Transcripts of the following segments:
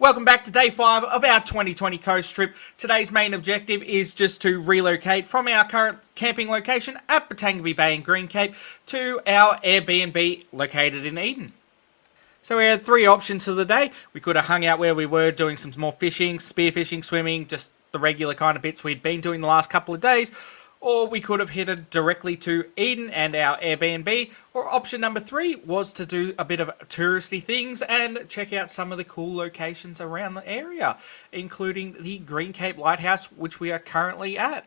Welcome back to day 5 of our 2020 coast trip. Today's main objective is just to relocate from our current camping location at Bitangabee Bay in Green Cape to our Airbnb located in Eden. So we had 3 options for the day. We could have hung out where we were doing some more fishing, spearfishing, swimming, just the regular kind of bits we'd been doing the last couple of days. Or we could have headed directly to Eden and our Airbnb. Or option number 3 was to do a bit of touristy things and check out some of the cool locations around the area, including the Green Cape Lighthouse, which we are currently at.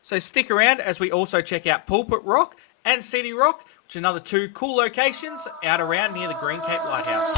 So stick around as we also check out Pulpit Rock and City Rock, which are another 2 cool locations out around near the Green Cape Lighthouse.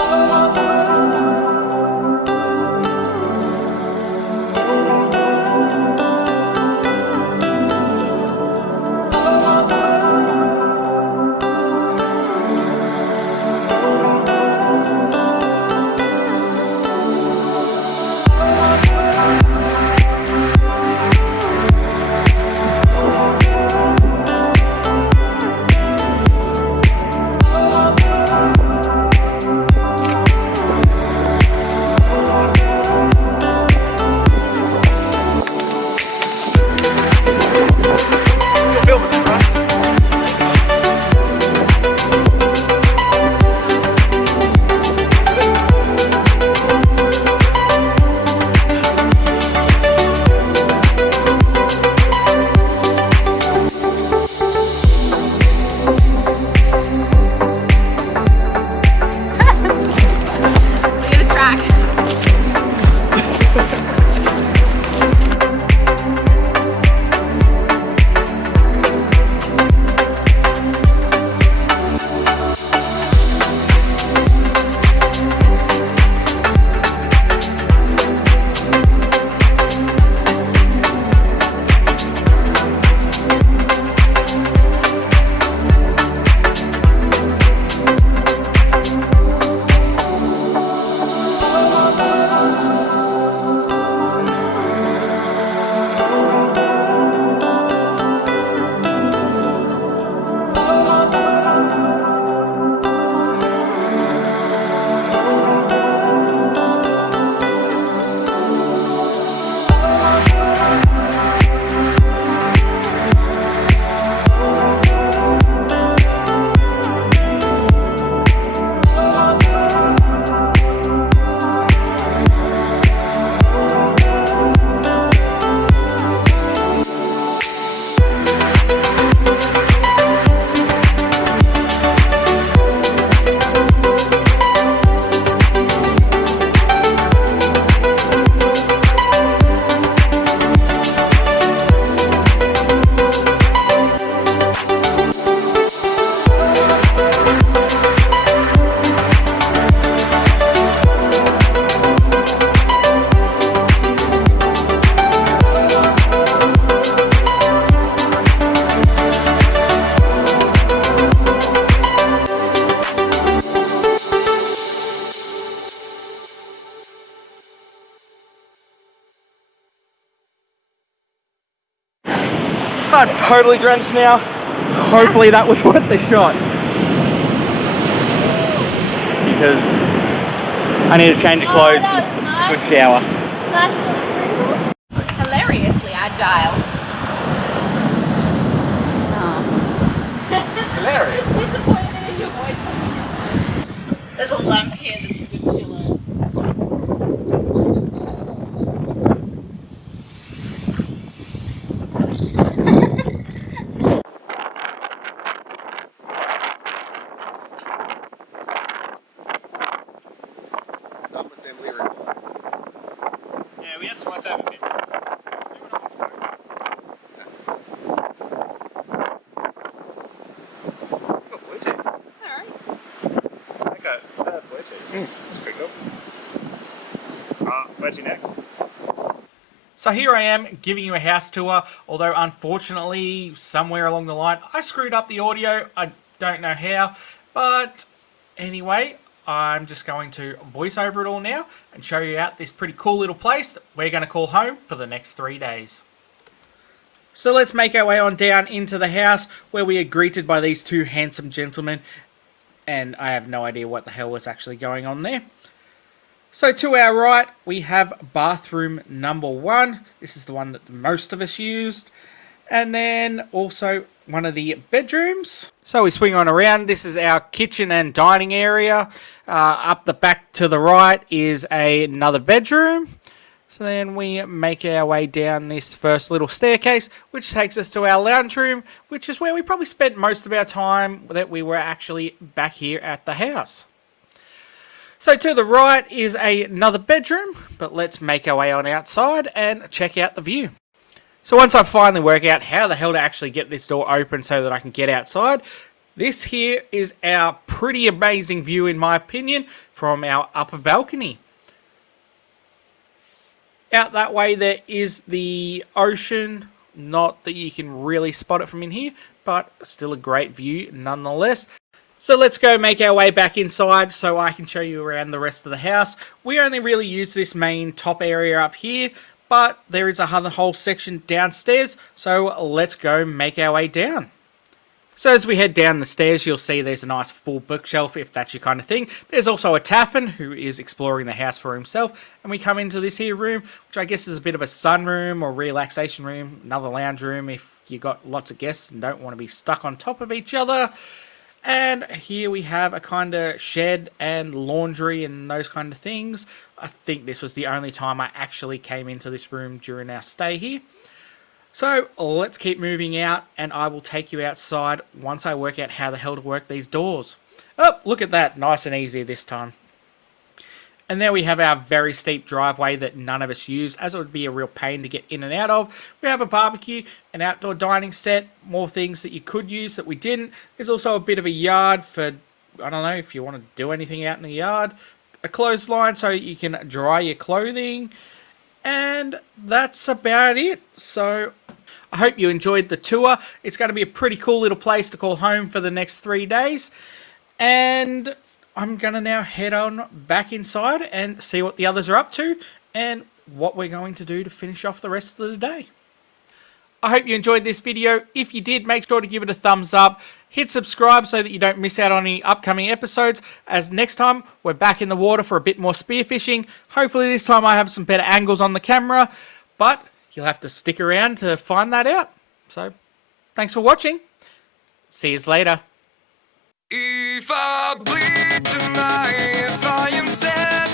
So I'm totally drenched now. Hopefully that was worth the shot. Because I need to change of clothes, good shower. Hilariously agile. Hilarious. Disappointed in your voice. There's a lamp here that's a good pillow. Assembly required. Yeah, we had some leftover bits. Got Bluetooth. Alright. Okay, let's have Bluetooth. That's pretty cool. Where's you next? So here I am giving you a house tour, although unfortunately somewhere along the line I screwed up the audio. I don't know how, but anyway, I'm just going to voice over it all now and show you out this pretty cool little place that we're going to call home for the next 3 days. So let's make our way on down into the house where we are greeted by these 2 handsome gentlemen, and I have no idea what the hell was actually going on there. So to our right, we have bathroom number 1. This is the one that most of us used. And then also one of the bedrooms. So we swing on around. This is our kitchen and dining area. Up the back to the right is another bedroom. So then we make our way down this first little staircase, which takes us to our lounge room, which is where we probably spent most of our time that we were actually back here at the house. So to the right is another bedroom, but let's make our way on outside and check out the view. So once I finally work out how the hell to actually get this door open so that I can get outside, this here is our pretty amazing view, in my opinion, from our upper balcony. Out that way there is the ocean. Not that you can really spot it from in here, but still a great view nonetheless. So let's go make our way back inside so I can show you around the rest of the house. We only really use this main top area up here, but there is a whole section downstairs, so let's go make our way down. So as we head down the stairs, you'll see there's a nice full bookshelf, if that's your kind of thing. There's also a Taffin, who is exploring the house for himself, and we come into this here room, which I guess is a bit of a sunroom or relaxation room, another lounge room if you got lots of guests and don't want to be stuck on top of each other. And here we have a kind of shed and laundry and those kind of things. I think this was the only time I actually came into this room during our stay here. So let's keep moving out and I will take you outside once I work out how the hell to work these doors. Oh, look at that. Nice and easy this time. And there we have our very steep driveway that none of us use, as it would be a real pain to get in and out of. We have a barbecue, an outdoor dining set, more things that you could use that we didn't. There's also a bit of a yard for, I don't know, if you want to do anything out in the yard. A clothesline so you can dry your clothing. And that's about it. So I hope you enjoyed the tour. It's going to be a pretty cool little place to call home for the next 3 days. And I'm going to now head on back inside and see what the others are up to and what we're going to do to finish off the rest of the day. I hope you enjoyed this video. If you did, make sure to give it a thumbs up. Hit subscribe so that you don't miss out on any upcoming episodes, as next time we're back in the water for a bit more spearfishing. Hopefully this time I have some better angles on the camera, but you'll have to stick around to find that out. So, thanks for watching. See you later. If I bleed tonight, if I am sad